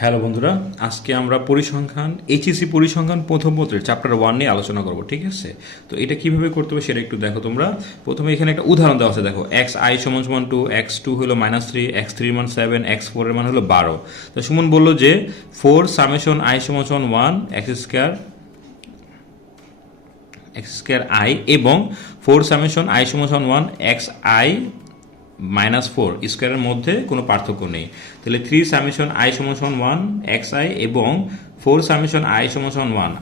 Hello বন্ধুরা, আজকে আমরা পরিসংখ্যান এইচএসি পরিসংখ্যান প্রথম পত্রের চ্যাপ্টার ওয়ান নিয়ে আলোচনা করব, ঠিক আছে? তো এটা কীভাবে করতে হবে সেটা একটু দেখো তোমরা। প্রথমে এখানে একটা উদাহরণ দেওয়া আছে, দেখো এক্স আই সমান সমান টু এক্স টু হলো মাইনাস থ্রি এক্স থ্রির মান সেভেন এক্স ফোরের মান হলো বারো। তো সুমন বলল যে ফোর সামেশন আই সমান সমান one X square X square I এবং ফোর সামেশন আই সমান সমান one X I minus four স্কোয়ারের মধ্যে কোনো পার্থক্য নেই। তাহলে থ্রি সামেশন আই সমান ওয়ান এক্স আই এবং ফোর সামেশন আই সমান one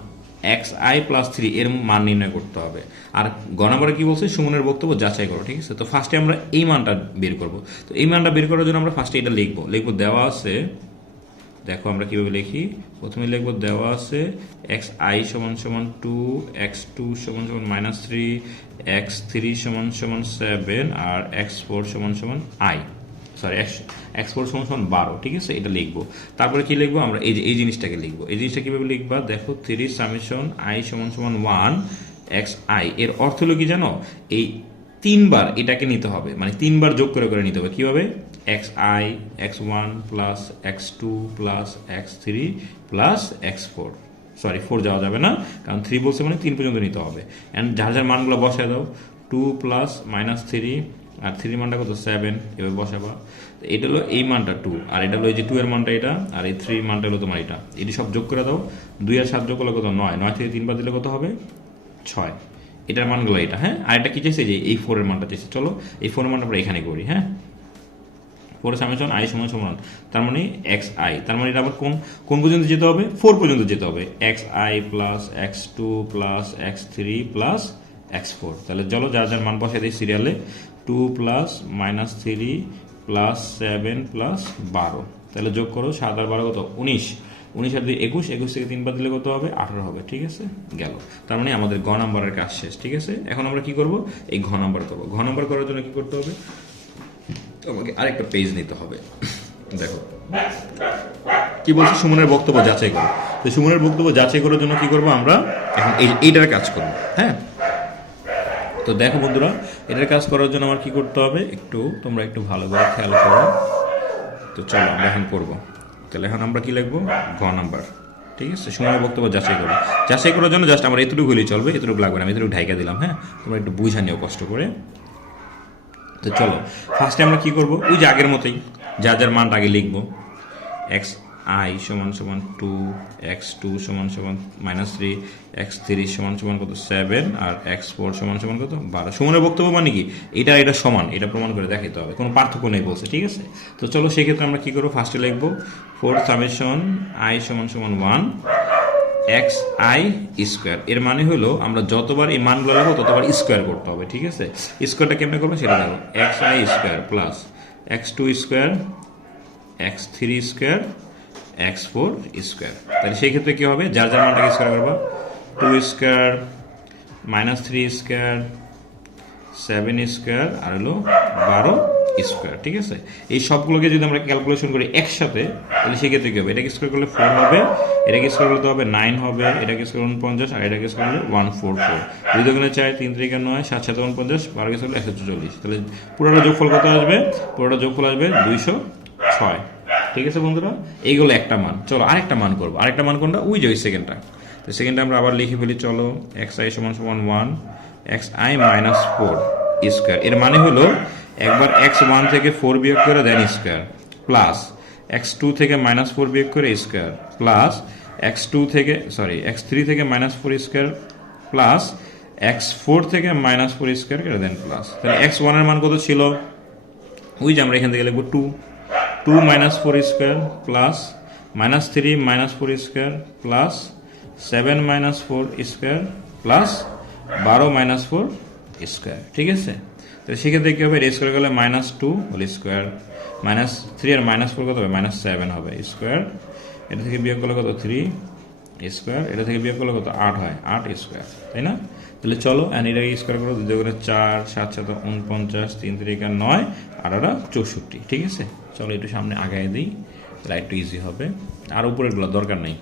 X I plus three এর মান নির্ণয় করতে হবে। আর গণাবার কি বলছে? সুমনের বক্তব্য যাচাই করো, ঠিক আছে? তো ফার্স্টে আমরা এই মানটা বের করব। তো এই মানটা বের করার জন্য আমরা ফার্স্টে এটা লিখব। লিখব দেওয়া আছে দেখো আমরা কীভাবে লিখি? প্রথমে লিখব দেওয়া আছে এক্স আই সমান সমান টু এক্স টু সমান সমান মাইনাস থ্রি এক্স থ্রি সমান সমান সেভেন আর এক্স ফোর সমান সমান আই সরি এক্স ফোর সমান সমান বারো, ঠিক আছে? এটা লিখব। তারপরে কি লিখব আমরা? এই যে, এই জিনিসটাকে লিখব। এই জিনিসটা কীভাবে লিখবা? দেখো থ্রি সামেশন আই সমান সমান ওয়ান এক্স আই এর অর্থ হলো কি জানো? এই তিনবার এটাকে নিতে হবে। মানে তিনবার যোগ করে করে নিতে হবে। কীভাবে X I X one plus X two plus X three plus X four sorry four যাওয়া যাবে না, কারণ থ্রি বলছে মানে তিন পর্যন্ত নিতে হবে। অ্যান্ড যার যার মানগুলো বসায় দাও টু প্লাস মাইনাস থ্রি আর থ্রি মানটা কত? সেভেন এবার বসাবা। এটা হলো এই মানটা টু আর এটা হলো এই যে টু এর মানটা এটা, আর এই থ্রি মানটা হলো তোমার এটা। এটি সব যোগ করে দাও, দুই আর সাত যোগ করলে কত? নয়। নয় থেকে তিনবার দিলে কত হবে? ছয়। এটার মানগুলো এটা হ্যাঁ? আর এটা কি চাইছে? যে এই ফোরের মানটা চাইছে। চলো, এই ফোরের মানটা আমরা এখানে করি হ্যাঁ? ফোরের সামেশন আই সমান সমান তার মানে এক্স আই তার মানে এটা আবার কোন কোন পর্যন্ত যেতে হবে? ফোর পর্যন্ত যেতে হবে। X I plus X two plus X three plus X four তাহলে চলো, যার যার মান বসাই দিই সিরিয়ালে two plus minus three plus seven plus বারো। তাহলে যোগ করো, সাত আর বারো কত? উনিশ। উনিশ আর দুই একুশ একুশ থেকে তিন বাদ দিলে কত হবে? আঠারো হবে, ঠিক আছে? গেল। তার মানে আমাদের ঘ নাম্বারের কাজ শেষ, ঠিক আছে? এখন আমরা কি করব? এই ঘ নাম্বার করব। ঘ নাম্বার করার জন্য কি করতে হবে? আমাকে আরেকটা পেজ নিতে হবে। দেখো। কি বলছি? সুমনের বক্তব্য যাচাই করো। তো সুমনের বক্তব্য যাচাই করার জন্য কি করব আমরা? এখন এই, এইটার কাজ করব হ্যাঁ? তো দেখো বন্ধুরা, এটার কাজ করার জন্য আমার কি করতে হবে? একটু তোমরা একটু ভালো করে খেয়াল করো। তো চলো আমরা এখন করব। তাহলে এখন আমরা কি লিখব? ঘ নাম্বার। ঠিক আছে? সময় বক্তব্য যাচাই করব যাচাই করার জন্য জাস্ট আমার এতটুকু হলেই চলবে, এতটুকু লাগবে না, আমি এতটুকু ঢাইকা দিলাম হ্যাঁ? তোমরা একটু বুঝা নিও কষ্ট করে। তো চলো ফার্স্টে আমরা কি করব? ওই যে আগের মতোই যা যার মানটা আগে লিখব। এক্স আই সমান সমান টু এক্স টু সমান সমান মাইনাস থ্রি এক্স থ্রি সমান সমান কত? সেভেন আর এক্স ফোর সমান সমান কত? বারো। সমানের বক্তব্য মানে কি? এটা এটা সমান, এটা প্রমাণ করে দেখাইতে হবে। কোনো পার্থক্য নেই বলছে, ঠিক আছে? তো চলো সেক্ষেত্রে আমরা কী করব? ফার্স্টে লিখব ফোর সামেশন আই সমান সমান ওয়ান এক্স আই স্কোয়ার এর মানে হলো আমরা যতবার এই মানগুলো লাগবো ততবার স্কোয়ার করতে হবে, ঠিক আছে? স্কোয়ারটা কেমনে করব? সেটা দেখো। X i square plus x two square x three square x four square. তাহলে সেই ক্ষেত্রে কী হবে? যার যার মানটাকে স্কোয়ার করবা? Two square minus three square seven square আর হলো বারো স্কোয়ার ঠিক আছে? এই সবগুলোকে যদি আমরা ক্যালকুলেশন করি একসাথে, তাহলে সেক্ষেত্রে কী হবে? এটাকে স্কোয়ার করলে ফোর হবে, এটাকে স্কোয়ার করলে তো হবে নাইন হবে, এটাকে স্কোয়ার করলে পঞ্চাশ আর এটাকে স্কোয়ার করলে ওয়ান ফোর ফোর দুই দোকানে চার তিন থেকে নয়, সাত সাত পঞ্চাশ বারো কে স্কোয়ার একশো চল্লিশ। তাহলে পুরোটা যোগফল কত আসবে? পুরোটা যোগফল আসবে দুইশো ছয়। ঠিক আছে বন্ধুরা। এইগুলো একটা মান। চলো, আরেকটা মান করব। আরেকটা মান কোনটা? যে ওই সেকেন্ডটা তো সেকেন্ডটা আমরা আবার লিখে ফেলি, চলো এক্স আই সমান সমান one x i minus four square এর মানে হলো একবার এক্স ওয়ান থেকে ফোর বিয়োগ করে দেন স্কোয়ার প্লাস এক্স টু থেকে মাইনাস ফোর বিয়োগ করে স্কোয়ার প্লাস এক্স টু থেকে সরি এক্স থ্রি থেকে minus four square plus x four থেকে মাইনাস ফোর স্কোয়ার করে দেন প্লাস তাহলে এক্স ওয়ানের মান কত ছিল? ওই যে আমরা এখান থেকে লিখব two two minus four square plus minus three minus four square plus seven minus four square plus বারো মাইনাস ফোর স্কোয়ার ঠিক আছে? তো সেক্ষেত্রে কী হবে? স্কোয়ার গেলে minus two whole square minus three আর মাইনাস ফোর কত হবে? মাইনাস সেভেন হবে স্কোয়ার এটা থেকে বিয়োগ করলে কত? থ্রি স্কোয়ার এটা থেকে বিয়োগ করলে কত? আট হয়, আট স্কোয়ার তাই না? তাহলে চলো অ্যান্ড এটাকে স্কোয়ার করো, দুই করে চার, সাত সাত উনপঞ্চাশ তিন তিরিকা নয়, আর ওটা চৌষট্টি, ঠিক আছে? চলো একটু সামনে আগায় দিই, তাহলে একটু ইজি হবে। আর উপরেরগুলো দরকার নেই।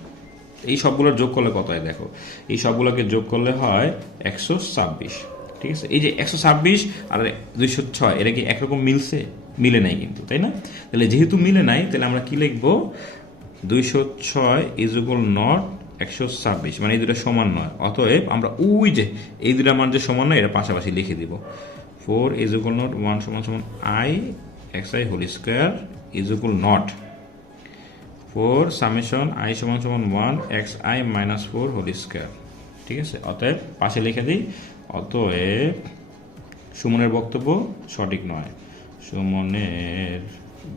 এই সবগুলোর যোগ করলে কত হয় দেখো? এই সবগুলোকে যোগ করলে হয় একশো ছাব্বিশ, ঠিক আছে? এই যে একশো ছাব্বিশ আর দুইশো ছয়, এটা কি একরকম মিলছে? মিলে নাই কিন্তু, তাই না? তাহলে যেহেতু মিলে নাই, তাহলে আমরা কি লিখব? দুইশো ছয় ইজুবল নট একশো ছাব্বিশ মানে এই দুটো সমান নয়। অতএব আমরা ওই যে, এই দুটা মান যে সমান নয়, এটা পাশাপাশি লিখে দিব। ফোর ইজুবল নট ওয়ান সমান সমান i x i whole square ইজুবল not four summation I সমান সমান one x i minus four whole square ঠিক আছে? অতএব পাশে লিখে দিই। অতএব সুমনের বক্তব্য সঠিক নয়। সুমনের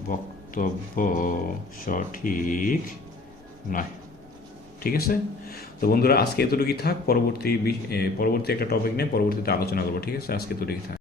বক্তব্য সঠিক নয়। ঠিক আছে? তো বন্ধুরা, আজকে এতটুকুই থাক। পরবর্তী পরবর্তী একটা টপিক নিয়ে পরবর্তীতে আলোচনা করব, ঠিক আছে? আজকে এতটুকুই থাক।